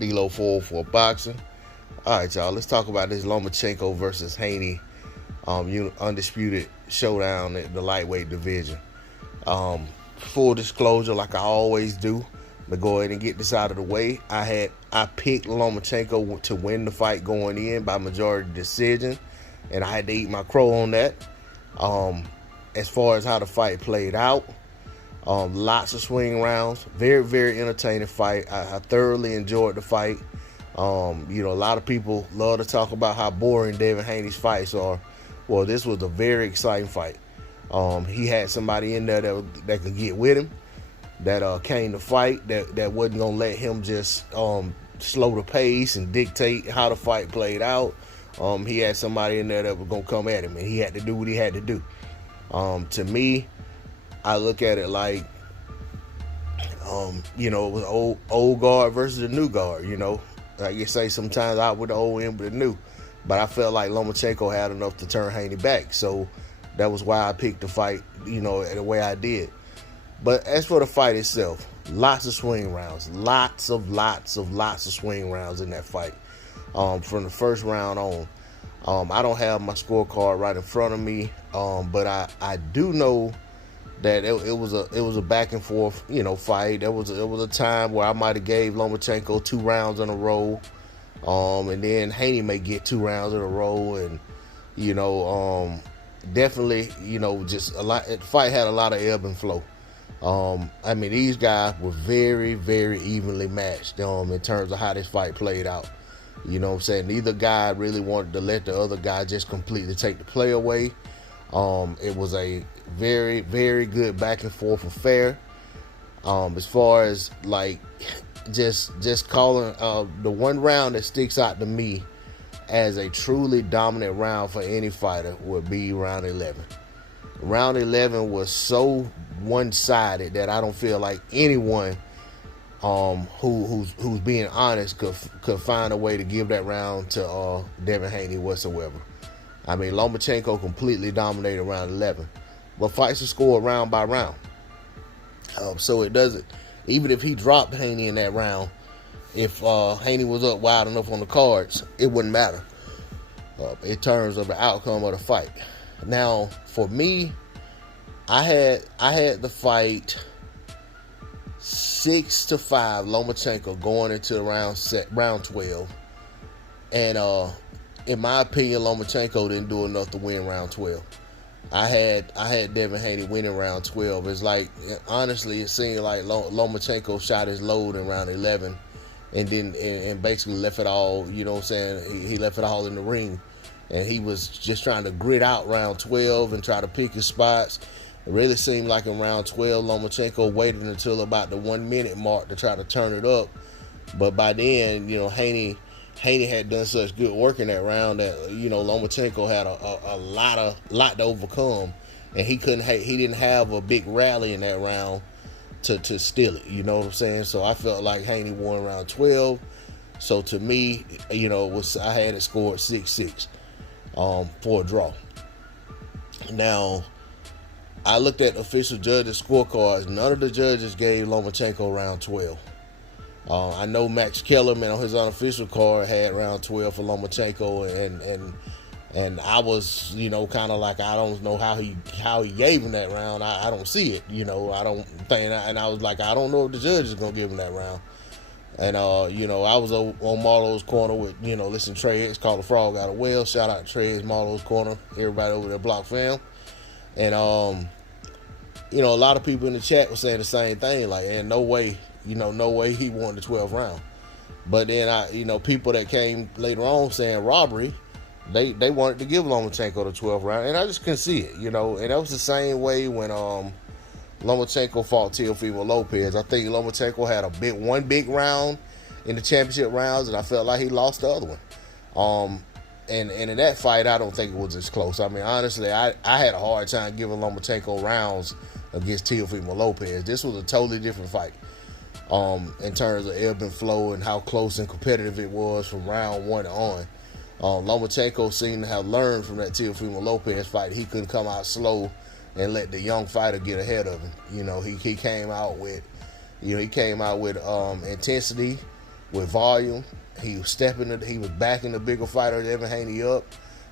D-Lo 404 Boxing. All right, y'all. Let's talk about this Lomachenko versus Haney Undisputed Showdown at the lightweight division. Full disclosure, like I always do, to go ahead and get this out of the way. I picked Lomachenko to win the fight going in by majority decision, and I had to eat my crow on that. As far as how the fight played out, lots of swing rounds, very, very entertaining fight. I thoroughly enjoyed the fight. A lot of people love to talk about how boring Devin Haney's fights are. Well, this was a very exciting fight. He had somebody in there that could get with him, that came to fight, that wasn't going to let him just slow the pace and dictate how the fight played out. He had somebody in there that was going to come at him, and he had to do what he had to do. To me, I look at it like, it was old guard versus the new guard, Like you say, sometimes out with the old in with the new. But I felt like Lomachenko had enough to turn Haney back. So that was why I picked the fight, the way I did. But as for the fight itself, lots of swing rounds. Lots of swing rounds in that fight. From the first round on. I don't have my scorecard right in front of me. But I do know that it was a back and forth, fight. It was a time where I might have gave Lomachenko 2 rounds in a row. And then Haney may get 2 rounds in a row, and definitely, just a lot. The fight had a lot of ebb and flow. These guys were very, very evenly matched in terms of how this fight played out. You know what I'm saying? Neither guy really wanted to let the other guy just completely take the play away. It was a very, very good back and forth affair. As far as like just calling the one round that sticks out to me as a truly dominant round for any fighter would be round 11. Round 11 was so one-sided that I don't feel like anyone who's being honest could find a way to give that round to Devin Haney whatsoever. Lomachenko completely dominated round 11, but fights are scored round by round. So it doesn't. Even if he dropped Haney in that round, if Haney was up wide enough on the cards, it wouldn't matter in terms of the outcome of the fight. Now, for me, I had the fight 6-5 Lomachenko going into round 12, and in my opinion, Lomachenko didn't do enough to win round 12. I had Devin Haney winning round 12. It's like, honestly, it seemed like Lomachenko shot his load in round 11 and basically left it all, He left it all in the ring. And he was just trying to grit out round 12 and try to pick his spots. It really seemed like in round 12, Lomachenko waited until about the 1 minute mark to try to turn it up. But by then, Haney had done such good work in that round that Lomachenko had a lot to overcome, and he didn't have a big rally in that round to steal it. You know what I'm saying? So I felt like Haney won round 12. So to me, I had it scored 6-6 for a draw. Now, I looked at official judges' scorecards. None of the judges gave Lomachenko round 12. I know Max Kellerman on his unofficial card had round 12 for Lomachenko, and I was, kind of like, I don't know how he gave him that round. I don't see it, I don't think, and I was like, I don't know if the judge is gonna give him that round. And I was on Marlowe's corner with, listen, Trey X called the frog out of well. Shout out to Trey X, Marlowe's corner, everybody over there, Block Fam, and a lot of people in the chat were saying the same thing, like, and no way he won the 12th round. But then people that came later on saying robbery, they wanted to give Lomachenko the 12th round, and I just couldn't see it, and that was the same way when Lomachenko fought Teofimo Lopez. I think Lomachenko had one big round in the championship rounds, and I felt like he lost the other one. And in that fight, I don't think it was as close. Honestly, I had a hard time giving Lomachenko rounds against Teofimo Lopez. This was a totally different fight. In terms of ebb and flow and how close and competitive it was from round 1 on. Lomachenko seemed to have learned from that Teofimo Lopez fight. He couldn't come out slow and let the young fighter get ahead of him. He came out with intensity. with volume. He was backing the bigger fighter, Devin Haney, up.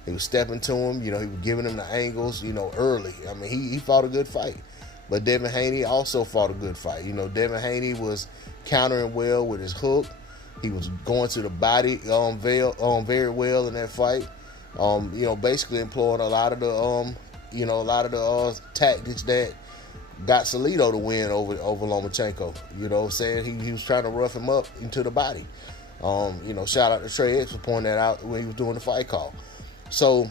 He was stepping to him. He was giving him the angles, early. I mean, he fought a good fight. But Devin Haney also fought a good fight. Devin Haney was countering well with his hook. He was going to the body very well in that fight. Basically employing a lot of the tactics that got Salido to win over Lomachenko. He was trying to rough him up into the body. Shout out to Trey X for pointing that out when he was doing the fight call. So,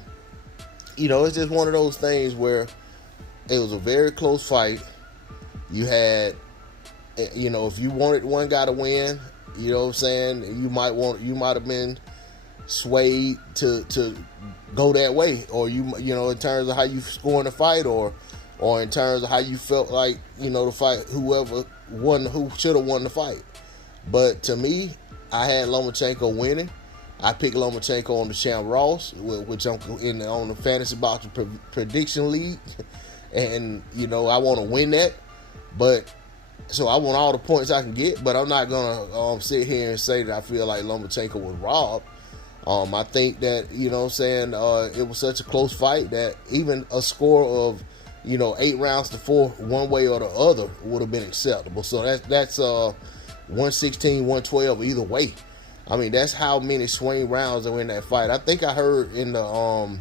it's just one of those things where it was a very close fight. You had, if you wanted one guy to win, you might have been swayed to go that way, or in terms of how you score in the fight, or in terms of how you felt like the fight, who should have won the fight. But to me, I had Lomachenko winning. I picked Lomachenko on the Champ Ross, which I'm on the Fantasy Boxing Prediction League, and I want to win that. But so I want all the points I can get, but I'm not gonna sit here and say that I feel like Lomachenko was robbed. I think that it was such a close fight that even a score of 8 rounds to 4 one way or the other would have been acceptable. So that's 116, 112 either way. I mean, that's how many swing rounds are in that fight. I think I heard in the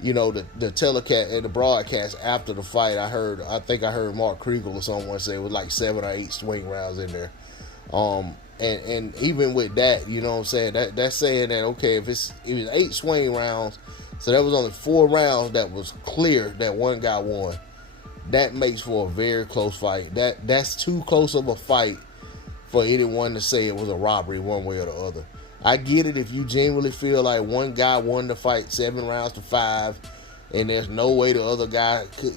the telecast and the broadcast after the fight, I think I heard Mark Kriegel or someone say it was like 7 or 8 swing rounds in there. And even with that, that's saying that, okay, if it was 8 swing rounds, so there was only 4 rounds that was clear that one guy won. That makes for a very close fight. That's too close of a fight for anyone to say it was a robbery one way or the other. I get it if you genuinely feel like one guy won the fight 7 rounds to 5, and there's no way the other guy could,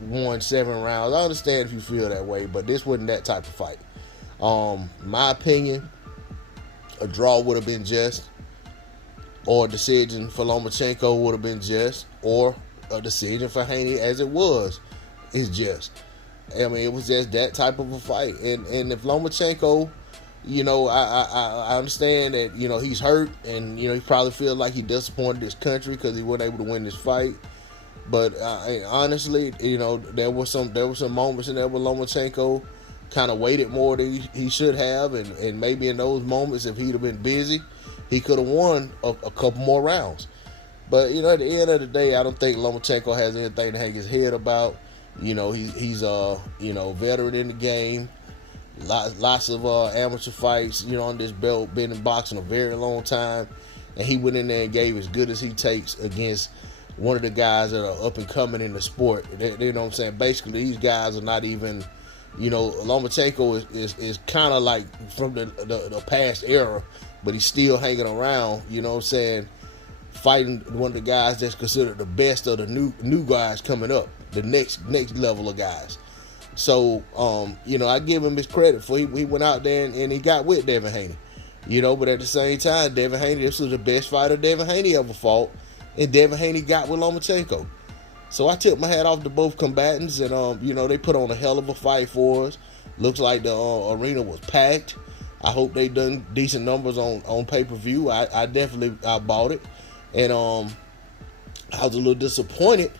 won 7 rounds. I understand if you feel that way, but this wasn't that type of fight. My opinion, a draw would have been just, or a decision for Lomachenko would have been just, or a decision for Haney as it was is just. I mean, it was just that type of a fight. And if Lomachenko, I understand that, he's hurt, and, he probably feels like he disappointed his country because he wasn't able to win this fight. But honestly, there were some moments in there where Lomachenko kind of waited more than he should have, and maybe in those moments, if he'd have been busy, he could have won a couple more rounds. But at the end of the day, I don't think Lomachenko has anything to hang his head about. He's veteran in the game, lots of amateur fights, on this belt, been in boxing a very long time, and he went in there and gave as good as he takes against one of the guys that are up and coming in the sport. You know what I'm saying? Basically, these guys are not even, Lomachenko is kind of like from the past era, but he's still hanging around, fighting one of the guys that's considered the best of the new guys coming up, the next level of guys. So, I give him his credit for he went out there and he got with Devin Haney. But at the same time, Devin Haney, this was the best fighter Devin Haney ever fought, and Devin Haney got with Lomachenko. So I took my hat off to both combatants, and they put on a hell of a fight for us. Looks like the arena was packed. I hope they done decent numbers on pay-per-view. I definitely bought it, and I was a little disappointed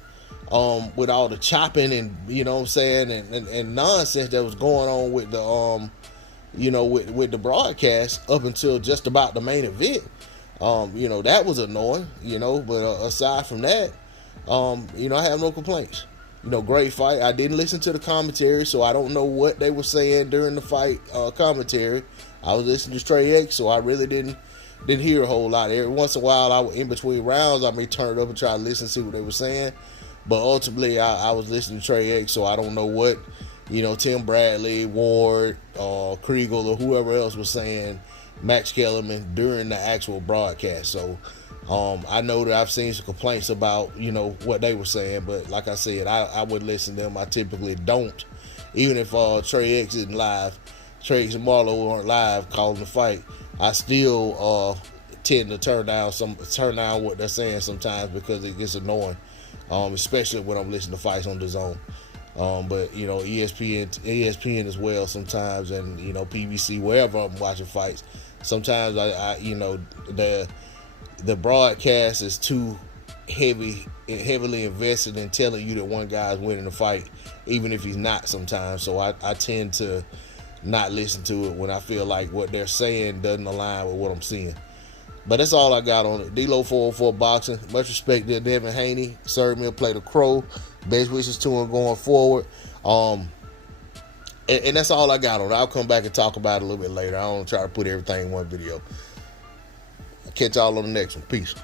with all the chopping and and nonsense that was going on with the with the broadcast up until just about the main event. That was annoying. But aside from that, I have no complaints. Great fight. I didn't listen to the commentary, so I don't know what they were saying during the fight commentary. I was listening to Trey X, so I really didn't hear a whole lot. Every once in a while, I was in between rounds, I may turn it up and try to listen and see what they were saying. But ultimately, I was listening to Trey X, so I don't know what, Tim Bradley, Ward, Kriegel, or whoever else was saying, Max Kellerman, during the actual broadcast. So I know that I've seen some complaints about, what they were saying. But like I said, I wouldn't listen to them. I typically don't. Even if Trey X isn't live, Trey X and Marlo weren't live calling the fight, I still tend to turn down what they're saying sometimes because it gets annoying. Especially when I'm listening to fights on DAZN. But you know, ESPN as well sometimes, and you know, PBC, wherever I'm watching fights, sometimes I you know, the broadcast is too heavily invested in telling you that one guy's winning the fight, even if he's not sometimes. So I tend to not listen to it when I feel like what they're saying doesn't align with what I'm seeing. But that's all I got on it. D-Lo 404 Boxing. Much respect to Devin Haney. Served me a plate of crow. Best wishes to him going forward. And that's all I got on it. I'll come back and talk about it a little bit later. I don't try to put everything in one video. I'll catch y'all on the next one. Peace.